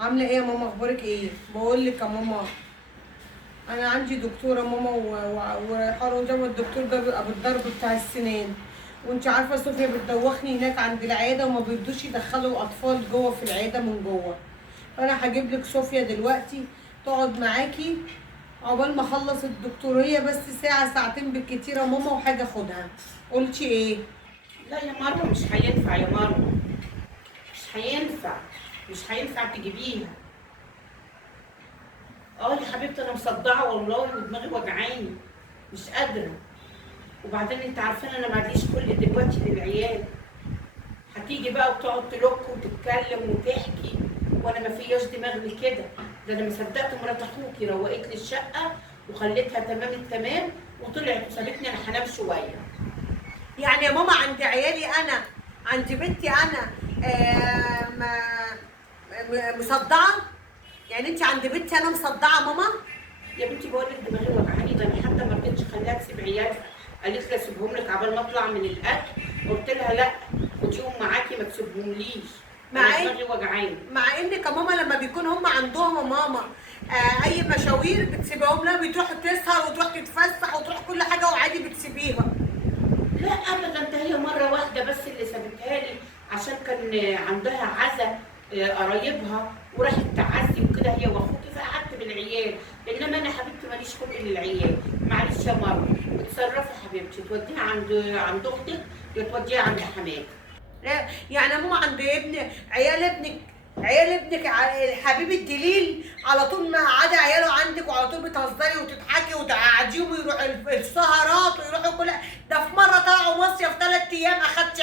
عامله ايه يا ماما؟ اخبارك ايه؟ بقول لك يا ماما، انا عندي دكتوره ماما وحر قدام الدكتور ده بيبقى بالضرب بتاع السنان. وانت عارفه صوفيا بتدوخني هناك عند العياده وما بيرضوش يدخلوا اطفال جوه في العياده من جوه. فانا هجيب لك صوفيا دلوقتي تقعد معاكي عقبال ما اخلص الدكتوريه، بس ساعه ساعتين بالكتير يا ماما وحاجه اخدها. قلتي ايه؟ لا يا مروه، مش هينفع يا مروه، مش هينفع تجيبيها. يا حبيبتي انا مصدعه والله ودماغي وجعاني، مش قادره. وبعدين انت عارفين انا معليش كل دلوقتي للعيال. هتيجي بقى وتقعد تلوك وتتكلم وتحكي، وانا ما فياش دماغ لكده. ده انا ما صدقت مرات اخوكي روقت لي الشقه وخليتها تمام التمام وطلعت وسابتني انا هنام شويه. يعني يا ماما عند عيالي انا، عند بنتي انا، مصدعه؟ يعني انت عند بنتي انا مصدعه ماما؟ يا بنتي بقول لك دماغي وجعاني، ده انا حتى ما رضيتش اخليها تسيب عيالها. قالت لي اسيبهم لك عبال ما اطلع من الاكل. قلت لها لا، خديهم معاكي ما تسيبهمليش، مع دماغي وجعاني. مع ان كماما لما بيكون هم عندهم يا ماما اي مشاوير بتسيبهم لها، بتروح تسهر وتروح تتفسح وتروح كل حاجه وعادي بتسيبيها. لا ابدا، ده هي مره واحده بس اللي سابتها لي عشان كان عندها عزا قرايبها وراحت تعزي وكده هي واخوكي، فقعدت بالعيال. انما انا حبيبتي ماليش خلق للعيال. معلش يا مروه، اتصرفي يا حبيبتي، توديها عند اختك يا توديها عند حماتك. يعني يا ماما عند عيال ابنك حبيب الدليل على طول ما عدا عياله عندك، وعلى طول بتهزري وتضحكي وتقعديهم ويروحوا السهرات ويروحوا كل ده. في مره طلعوا مصيف 3 ايام اخدتي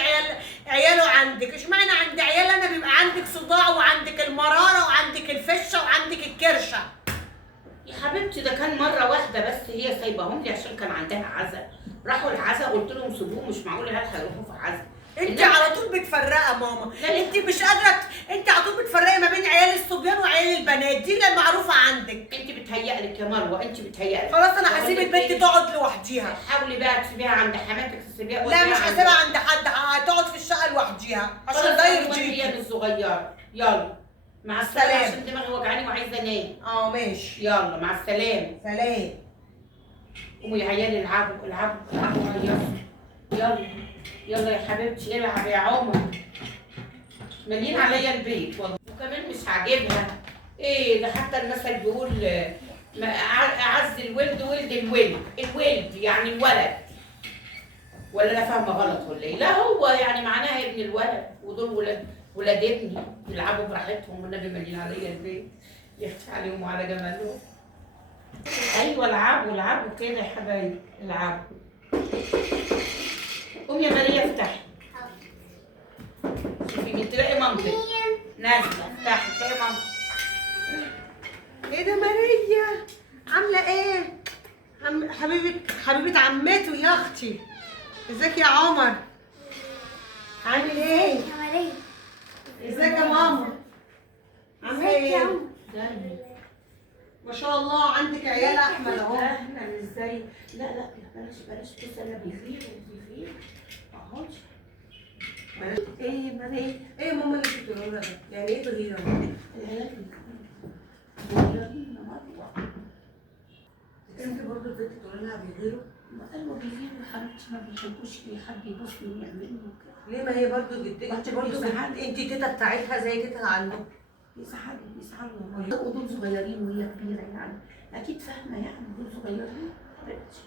عياله عندك. اشمعنى عند عيال انا بيبقى عندك صداع وعندك المراره وعندك الفشه وعندك الكرشه؟ يا حبيبتي ده كان مره واحده بس هي سايباهم لي عشان كان عندها عزا. راحوا العزا قلت لهم سيبوهم، مش معقول العيال هيروحوا في عزا. انت على طول بتفرقه ماما، انت مش قادره، انت على طول بتفرقي ما بين عيال الصبيان وعيال البنات، دي اللي معروفه عندك. انت بتهيألك يا مروه، انت بتهيألك. خلاص انا هسيب البنت تقعد لوحديها. حاولي بقى تسيبيها عند حماتك، تسيبيها. لا مش هسيبها عند حد، هتقعد في الشقه لوحديها عشان ده يرضيكي. هي الصغيره. يلا مع السلامه، عشان دماغي وجعاني وعايزه انام. ماشي. يلا مع السلامه. سلام. قوموا يا عيال، العبوا العبوا العبوا هيصوا. يلا يلا يا حبيبتي، العب يا عمر. مالين عليا البيت والله، وكمان مش عاجبها. ايه ده؟ حتى المثل بيقول اعز الولد ولد الولد يعني الولد. ولا انا فاهمه غلط ولا ايه؟ لا هو يعني معناها ابن الولد، ودول ولاد ابني يلعبوا براحتهم، والنبي مالين عليا البيت. يفتح عليهم وعلى جمالهم. ايوه العبوا العبوا كده يا حبايبي، العبوا. قوم يا ماريا افتحي. شوفي تلاقي مامتك نازله، افتحي تلاقي مامتك. ايه ده ماريا؟ عامله ايه؟ حبيبه عمته يا اختي. ازيك يا عمر؟ عامل ايه؟ يا ماريا. ازيك يا ماما؟ عامله ازيك يا ايه؟ عمر؟ ما شاء الله عندك عيال احمد اهو. اهلا ازاي؟ لا بلاش بس انا بيغير. اقعدي. ايه ماريا؟ ايه يا ماما اللي انت بتقولي لها ده؟ يعني ايه تغيير؟ العيال انت برضه البنت تقولي لها بيغيروا؟ ايوه بيغيروا يا حبيبتي، ما بيحبوش حد يبص ويعملوا كده. ليه؟ ما هي برضه جدتك، انت برضه انت تيتا بتاعتها زي تيتا اللي عندهم. يزعلوا والله، ودول صغيرين وهي كبيره يعني، اكيد فاهمه يعني دول صغيرين حبيبتي،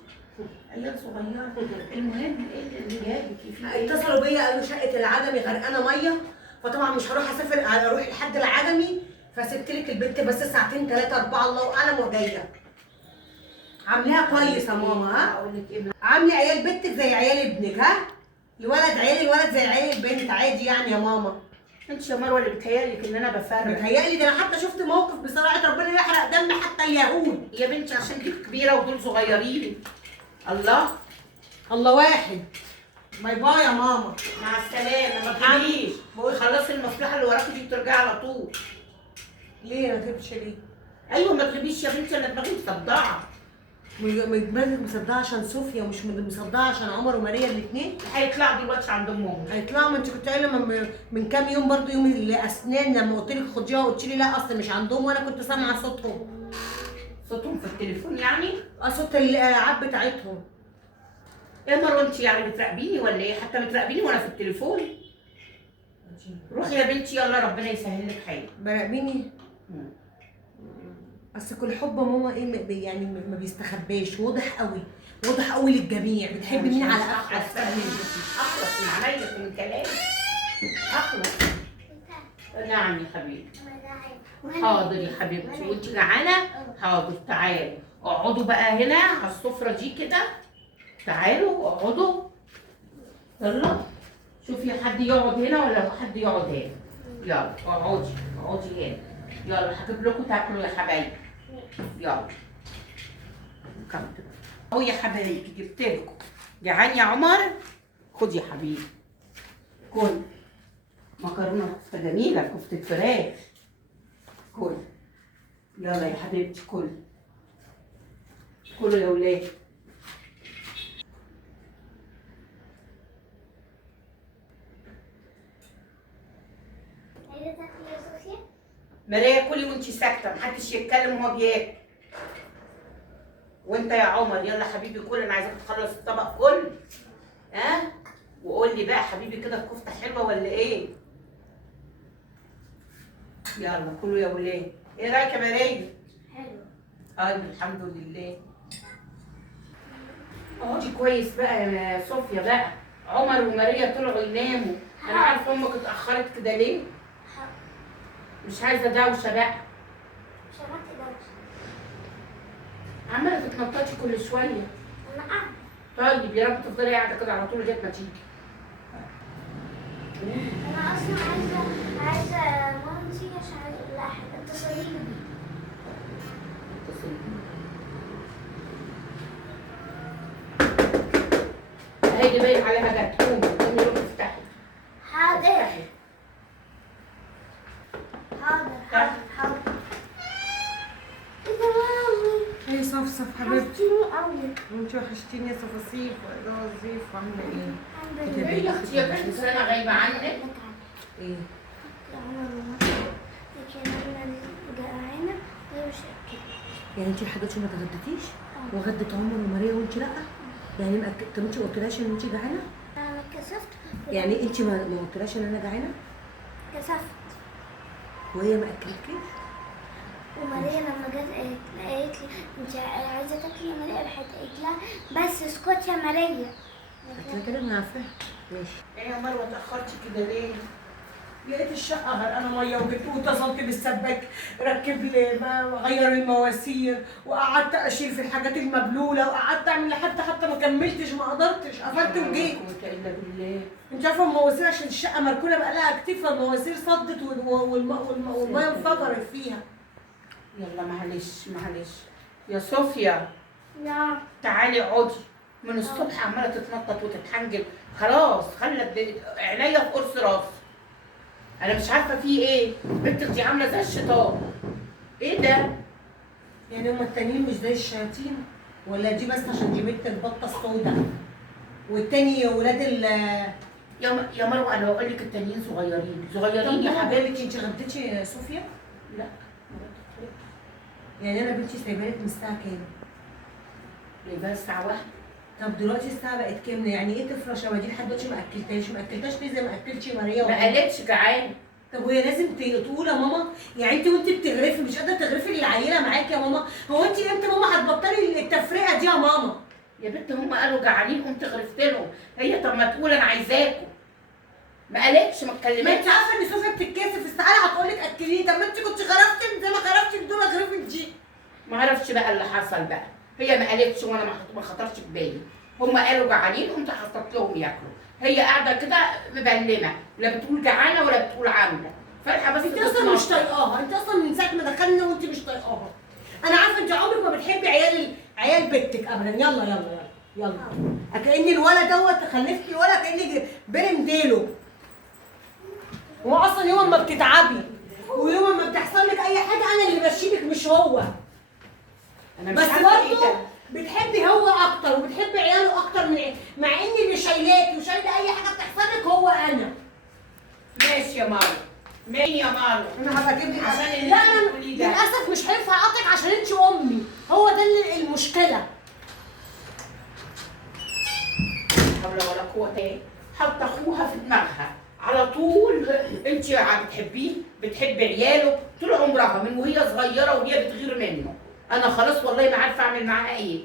عيال صغيره. المهم ايه اللي جابك فيه؟ اتصلوا بيا قالوا شقه العجمي غرقانه ميه، فطبعا مش هروح اسافر، اروح لحد العجمي، فسبت لك البنت بس ساعتين 3 4 الله اعلم وجايه. عاملاها كويس يا ماما. ها؟ اقول لك ايه؟ عامله عيال بنتك زي عيال ابنك. ها؟ عيال الولد زي عيال البنت عادي يعني يا ماما. انت يا مروه اللي بتهيألك ان انا بفرق. متهيألي ده انا حتى شفت موقف بصراحه ربنا يحرق دم حتى اليهود. يا بنتي عشان دي كبيره ودول صغيرين. الله واحد. باي باي يا ماما. مع السلامه. ما تجيبيش، خلصي المصلحه اللي وراكي دي بترجعي على طول. ليه ما تجيبش ليه؟ ايوه ما تغيبيش يا بنتي، انا دماغي مصدعه. دماغك مصدعه عشان صوفيا ومش مصدعه عشان عمر وماريا الاثنين؟ هيطلعوا دلوقتي عند امهم. هيطلعوا. ما انت كنت قايله من كام يوم برضو، يوم الاسنان لما قلت لك خديها وقلت لي لا اصل مش عندهم، وانا كنت سامعه صوتهم. صوتهم في التليفون يعني؟ صوت الالعاب بتاعتهم. يا مروه انت يعني بتراقبيني ولا ايه؟ حتى بتراقبيني وانا في التليفون؟ روحي يا بنتي يلا ربنا يسهل لك حاجه. براقبيني؟ اصل كل حب ماما ايه يعني ما بيستخباش، واضح قوي، واضح قوي للجميع. بتحب مين على اخلص؟ اخلص من عينك ومن كلامك. اخلص. نعم يا حبيبتي. حاضر يا حبيبتي. وانت جعانه؟ حاضر تعالوا اقعدوا بقى هنا على السفره دي كده. تعالوا اقعدوا. يلا شوفي حد يقعد هنا ولا حد يقعد هنا. يلا اقعدي اقعدي هنا. يلا هجيب لكم تاكلوا يا حبايبي. يلا كملوا اهو يا حبايبي جبت لكم. جعان يا عمر؟ خد يا حبيبي كل. مكرونه كفته جميله، كفته فراخ. كل يلا يا حبيبتي كل. كلوا يا ولاد. عايزة تاكلي يا صوفيا؟ مرايا كلي وانتي ساكته، محدش يتكلم وهو بياكل. وانت يا عمر يلا حبيبي كل. انا عايزاك تخلص الطبق كل. ها؟ وقول لي بقى حبيبي كده الكفته حلوه ولا ايه؟ يلا كلوا يا ولاد. ايه رايك يا مرايا؟ حلو. طيب الحمد لله. اقعدي كويس بقى يا صوفيا بقى. عمر وماريا طلعوا يناموا. انا عارفه امك اتاخرت كده ليه؟ مش عايزه دوشه بقى. شربت دوشة. عماله تتنططي كل شويه. أنا قاعدة. طيب يا رب تفضلي قاعده كده على طول لغايه ما تيجي. أنا أصلا عايزة مامتي عشان عايزة أقول لها حاجة. اتصلي لي بيها. اهي اللي باين عليها جت. قومي روحي افتحي. حاضر. حاضر. إيه ده مامي؟ ايه صفصف حبيبتي؟ وحشتيني أوي. انت وحشتيني يا صفاصيف. ده وظيف عامله ايه؟ الحمد لله. ايه يا اختي يا بنت انا غايبه عنك؟ ايه؟ عمر ومريم لكن أنا جعانة وهي مش أكلة. يعني انت لحد دلوقتي ما اتغديتيش؟ وغدت عمر وماريا وانت لا؟ يعني طب انت ما قلتلهاش ان انت جعانه؟ أنا كسفت. يعني انت ما قلتلهاش ان انا جعانه؟ كسفت. وهي ما اكلتكيش؟ وماريا لما جت قالت لي انت عايزه تاكلي يا ماريا، راحت قالت لها بس اسكتي يا ماريا. قلت كده انا عارفاها. ماشي. ايه يا مروه اتاخرتي كده ليه؟ لقيت الشقه غرقانه ميه وجبت واتصلت بالسباك ركب لي غير المواسير، وقعدت اشيل في الحاجات المبلوله، وقعدت اعمل حتى ما كملتش، ما قدرتش، قفلت وجيت. الا بالله. انت عارفه المواسير عشان الشقه مركونه بقالها كتير، فالمواسير صدت والميه انفجرت فيها. يلا معلش معلش. يا صوفيا نعم. تعالي اقعدي. من الصبح عماله تتنطط وتتحنجل. خلاص خلت عينيا في قرص راسي. انا مش عارفه في ايه. بنتك دي عامله زي الشيطان. ايه ده؟ يعني هما التانيين مش زي الشياطين؟ ولا دي بس عشان دي بنت البطه السوداء والتاني ولاد يا مروه انا بقول لك التانيين صغيرين يا حبيبتي. انت غديتي يا صوفيا؟ لا. يعني انا بنتي سايبالك من الساعه كام؟ يبقى الساعه 1. طب دلوقتي الساعه بقت كام؟ يعني ايه طفله شبه دي لحد دلوقتي ما اكلتهاش ليه زي ما اكلتش ماريا؟ ما قالتش جعانه. طب وهي لازم تقول يا ماما؟ يعني انت وانت بتغرفي مش قادره تغرفي العيله معاكي يا ماما؟ هو انت امتى ماما هتبطلي التفرقه دي يا ماما؟ يا بنت هم قالوا جعانين قمت غرفت لهم. هي طب ما تقول انا عايزاكم. ما قالتش ما ما اتكلمتش. انت عارفه ان صوفيا بتتكسف، استحاله هتقول لك اكليني. طب ما انت كنت غرفتي زي ما غرفتي بدون غرفه دي. ما عرفتش بقى اللي حصل بقى. هي ما قالتش وانا ما خطرش في بالي. هم قالوا جعانين قمت حطيت لهم ياكلوا. هي قاعده كده مبلمه، لا بتقول جعانه ولا بتقول عامله. فرحه بس. انت اصلا مش طايقاها، انت اصلا من ساعه ما دخلنا وانت مش طايقاها. انا عارفه انت عمرك ما بتحبي عيال بنتك ابدا. يلا كأن الولد دوت خلفتي الولد كأني برم ديله. هو اصلا يوم ما بتتعبي ويوم ما بتحصل لك اي حاجه انا اللي بشيلك مش هو. انا بس مش عارفه ايه برضه ده. بتحبي هو اكتر وبتحبي عياله اكتر مع اني اللي شايلاكي وشايله اي حاجه بتحصل لك هو انا. ماشي يا مارو، مين يا مارو؟ انا هبقى اجيب لك عشان اللي لا انا انت بتقوليه ده. للاسف مش هينفع اقطعك عشان انت امي، هو ده اللي المشكله. حول ولا قوة ايه؟ حط اخوها في دماغها على طول. انت بتحبيه، بتحبي عياله طول عمرها من وهي صغيرة وهي بتغير منه. انا خلاص والله ما عارفة اعمل معاها ايه.